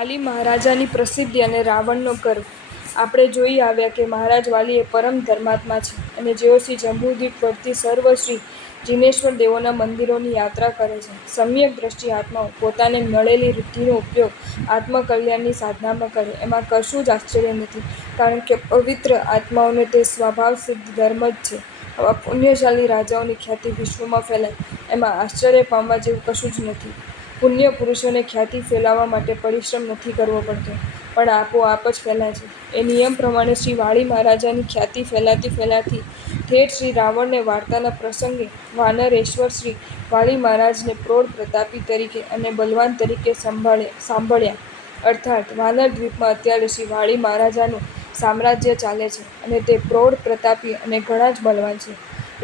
વાલી મહારાજાની પ્રસિદ્ધિ અને રાવણનો ગર્વ. આપણે જોઈ આવ્યા કે મહારાજ વાલી એ પરમ ધર્માત્મા છે અને જેઓ શ્રી જંબુદ્વીપ વટથી સર્વ શ્રી જિનેશ્વર દેવોના મંદિરોની યાત્રા કરે છે. સમ્યક દ્રષ્ટિ આત્માઓ પોતાને મળેલી રિદ્ધિનો ઉપયોગ આત્મકલ્યાણની સાધનામાં કરે એમાં કશું જ આશ્ચર્ય નથી, કારણ કે પવિત્ર આત્માઓને તે સ્વભાવસિદ્ધ ધર્મ જ છે. આવા પુણ્યશાળી રાજાઓની ખ્યાતિ વિશ્વમાં ફેલાય એમાં આશ્ચર્ય પામવા જેવું કશું જ નથી. પુણ્ય પુરુષોને ખ્યાતિ ફેલાવવા માટે પરિશ્રમ નથી કરવો પડતો, પણ આપોઆપ જ ફેલાય છે. એ નિયમ પ્રમાણે શ્રી વાળી મહારાજાની ખ્યાતિ ફેલાતી ફેલાતી ઠેઠ શ્રી રાવણને વાર્તાના પ્રસંગે વાનરેશ્વર શ્રી વાળી મહારાજને પ્રૌઢ પ્રતાપી તરીકે અને બલવાન તરીકે સાંભળ્યા. અર્થાત વાનર દ્વીપમાં અત્યારે શ્રી વાળી મહારાજાનું સામ્રાજ્ય ચાલે છે અને તે પ્રૌઢ પ્રતાપી અને ઘણા જ બલવાન છે.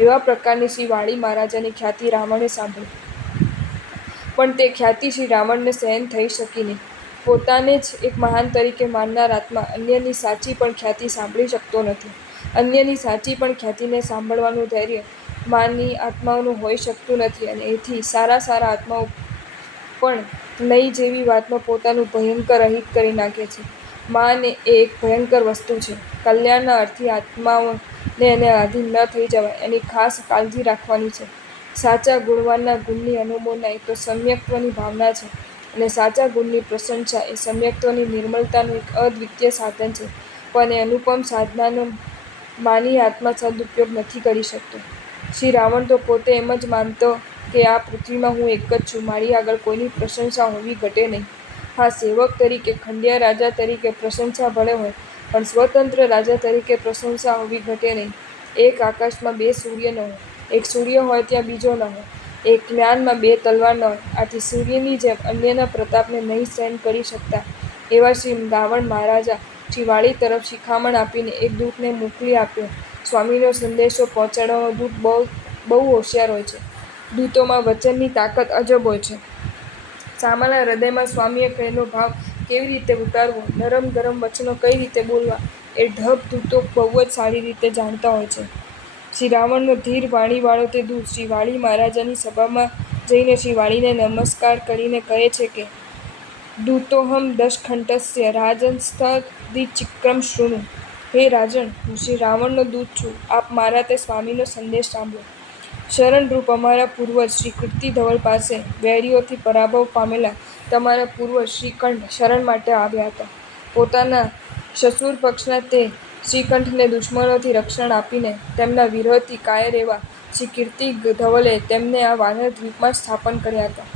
એવા પ્રકારની શ્રી વાળી મહારાજાની ખ્યાતિ રાવણે સાંભળી. પણ તે ખ્યાતિ શ્રી રાવણને સહન થઈ શકી નહીં. પોતાને જ એક મહાન તરીકે માનનાર આત્મા અન્યની સાચી પણ ખ્યાતિ સાંભળી શકતો નથી. અન્યની સાચી પણ ખ્યાતિને સાંભળવાનું ધૈર્ય માની આત્માઓનું હોઈ શકતું નથી અને એથી સારા સારા આત્માઓ પણ નહીં જેવી વાતમાં પોતાનું ભયંકર અહિત કરી નાખે છે. માન એ એક ભયંકર વસ્તુ છે. કલ્યાણના અર્થી આત્માઓને એને આધીન ન થઈ જવાય એની ખાસ કાળજી રાખવાની છે. સાચા ગુણવાનના ગુણની અનુમોદના એ તો સમ્યક્ત્વની ભાવના છે અને સાચા ગુણની પ્રશંસા એ સમ્યક્ત્વની નિર્મળતાનું એક અદ્વિતીય સાધન છે. પણ એ અનુપમ સાધનાનો માની આત્મા સદુપયોગ નથી કરી શકતો. શ્રી રાવણ તો પોતે એમ જ માનતો કે આ પૃથ્વીમાં હું એક જ છું, મારી આગળ કોઈની પ્રશંસા હોવી ઘટે નહીં. હા, સેવક તરીકે, ખંડ્યા રાજા તરીકે પ્રશંસા ભલે હોય, પણ સ્વતંત્ર રાજા તરીકે પ્રશંસા હોવી ઘટે નહીં. એક આકાશમાં બે સૂર્ય ન હોય, એક સૂર્ય હોય ત્યાં બીજો ન હોય, એક મ્યાનમાં બે તલવાર ન હોય. આથી સૂર્યની જેમ અન્યના પ્રતાપને નહીં સહન કરી શકતા એવા શ્રી રાવણ મહારાજા શ્રી વાળી તરફ શિખામણ આપીને એક દૂતને મોકલી આપ્યો. સ્વામીનો સંદેશો પહોંચાડવામાં દૂત બહુ હોશિયાર હોય છે. દૂતોમાં વચનની તાકત અજબ હોય છે. શામાના હૃદયમાં સ્વામીએ કહેલો ભાવ કેવી રીતે ઉતારવો, નરમ ગરમ વચનો કઈ રીતે બોલવા એ ઢબ દૂતો બહુ જ સારી રીતે જાણતા હોય છે. શ્રી રાવણનો ધીર વાણીવાળો તે દૂત શ્રી વાળી મહારાજાની સભામાં જઈને શ્રી વાળીને નમસ્કાર કરીને કહે છે કે દૂતોહમ દશકંઠસ્ય રાજનસ્તદિચિક્રમ શૃણુ. હે રાજન, હું શ્રી રાવણનો દૂત છું. આપ મારા તે સ્વામીનો સંદેશ સાંભળો. શરણરૂપ અમારા પૂર્વજ શ્રી કીર્તિધવલ પાસે વૈરીઓથી પરાભવ પામેલા તમારા પૂર્વજ શ્રીકંઠ શરણ માટે આવ્યા હતા. પોતાના સસુર પક્ષના તે શ્રીકંઠને દુશ્મનોથી રક્ષણ આપીને તેમના વિરોહથી કાયર એવા શ્રી કીર્તિધવલે તેમને આ વાનર દ્વીપમાં સ્થાપન કર્યા હતા.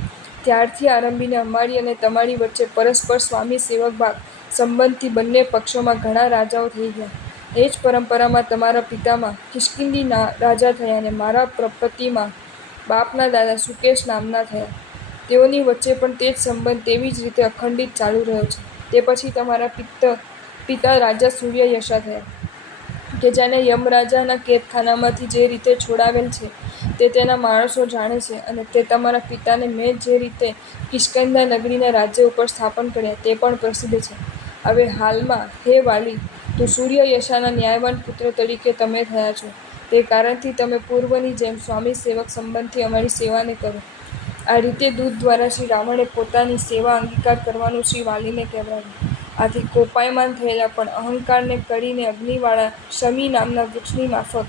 ત્યારથી આરંભીને અમારી અને તમારી વચ્ચે પરસ્પર સ્વામી સેવક ભાવ સંબંધથી બંને પક્ષોમાં ઘણા રાજાઓ થઈ ગયા. એ જ પરંપરામાં તમારા પિતામાં કિષ્કિંધી રાજા થયા અને મારા પ્રપતિમાં બાપના દાદા સુકેશ નામના થયા. તેઓની વચ્ચે પણ તે જ સંબંધ તેવી જ રીતે અખંડિત ચાલુ રહ્યો છે. તે પછી તમારા પિતા રાજા સૂર્યયશા થયા કે જેને યમરાજાના કેદખાનામાંથી જે રીતે છોડાવેલ છે તે તેના માણસો જાણે છે અને તે તમારા પિતાને મેં જે રીતે કિષ્કિંધા નગરીના રાજ્ય ઉપર સ્થાપન કર્યા તે પણ પ્રસિદ્ધ છે. હવે હાલમાં હે વાલી, તું સૂર્યયશાના ન્યાયવાન પુત્ર તરીકે તમે થયા છો. તે કારણથી તમે પૂર્વની જેમ સ્વામી સેવક સંબંધથી અમારી સેવાને કરો. આ રીતે દૂત દ્વારા શ્રી રાવણે પોતાની સેવા અંગીકાર કરવાનું શ્રી વાલીને કહેવડાવ્યું. આથી કોપાયમાન થયેલા પણ અહંકારને કળીને અગ્નિવાળા શમી નામના વૃક્ષની માફક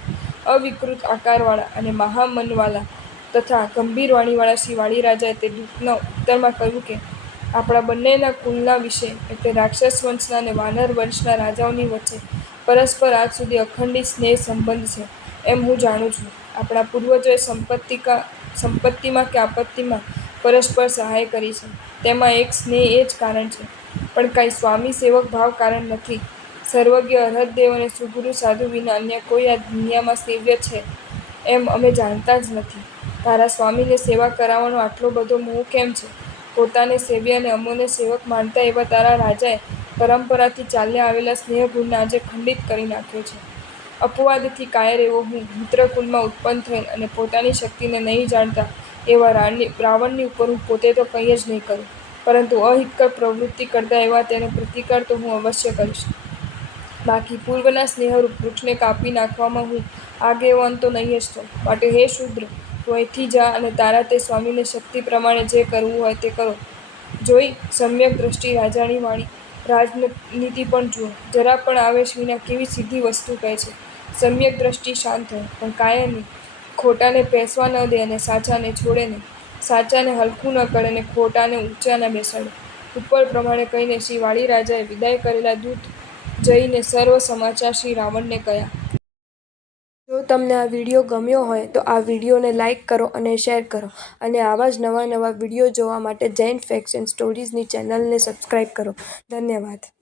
અવિકૃત આકારવાળા અને મહામનવાળા તથા ગંભીર વાણીવાળા શ્રી વાળી રાજાએ તે દૂતના ઉત્તરમાં કહ્યું કે આપણા બંનેના કુલના વિશે એટલે રાક્ષસ વંશના અને વાનર વંશના રાજાઓની વચ્ચે પરસ્પર આજ સુધી અખંડિત સ્નેહ સંબંધ છે એમ હું જાણું છું. આપણા પૂર્વજોએ સંપત્તિમાં કે આપત્તિમાં પરસ્પર સહાય કરી છે. તેમાં એક સ્નેહ એ જ કારણ છે, પણ કાંઈ સ્વામી સેવક ભાવ કારણ નથી. સર્વજ્ઞ અરહત દેવ અને સુગુરુ સાધુ વિના અન્ય કોઈ આ દુનિયામાં સેવ્ય છે એમ અમે જાણતા જ નથી. તારા સ્વામીને સેવા કરાવવાનો આટલો બધો મોહ કેમ છે? પોતાને સેવ્ય અને અમોને સેવક માનતા એવા તારા રાજાએ પરંપરાથી ચાલ્યા આવેલા સ્નેહગુણને આજે ખંડિત કરી નાખ્યો છે. અપવાદથી કાયર એવો હું મિત્રકુલમાં ઉત્પન્ન થયેલ અને પોતાની શક્તિને નહીં જાણતા એવા રાવણની ઉપર હું પોતે તો કંઈ જ નહીં કરું, પરંતુ અહિતકર પ્રવૃત્તિ કરતા એવા તેનો પ્રતિકાર તો હું અવશ્ય કરીશ. બાકી પૂર્વના સ્નેહરૂપ વૃક્ષને કાપી નાખવામાં હું આગેવાન તો નહીં જ થઉં. માટે હે શૂદ્ર, તું અહીંથી જા અને તારા તે સ્વામીને શક્તિ પ્રમાણે જે કરવું હોય તે કરો. જોઈ સમ્યક દ્રષ્ટિ રાજાની વાણી. રાજનીતિ પણ જુઓ. જરા પણ આવેશ વિના કેવી સીધી વસ્તુ કહે છે. સમ્યક દ્રષ્ટિ શાંત હોય, પણ કાયરની. ખોટાને પેસવા ન દે અને સાચાને છોડે નહીં. સાચાને હલકું ન કરે અને ખોટાને ઊંચા ન બેસાડે. ઉપર પ્રમાણે કહીને શ્રી વાળી રાજાએ વિદાય કરેલા દૂત જઈને સર્વ સમાચાર શ્રી રાવણને કહ્યા. જો તમને આ વિડીયો ગમ્યો હોય તો આ વિડીયોને લાઈક કરો અને શેર કરો, અને આવા જ નવા નવા વિડીયો જોવા માટે જૈન ફેક્ટ્સ એન્ડ સ્ટોરીઝની ચેનલને સબસ્ક્રાઈબ કરો. ધન્યવાદ.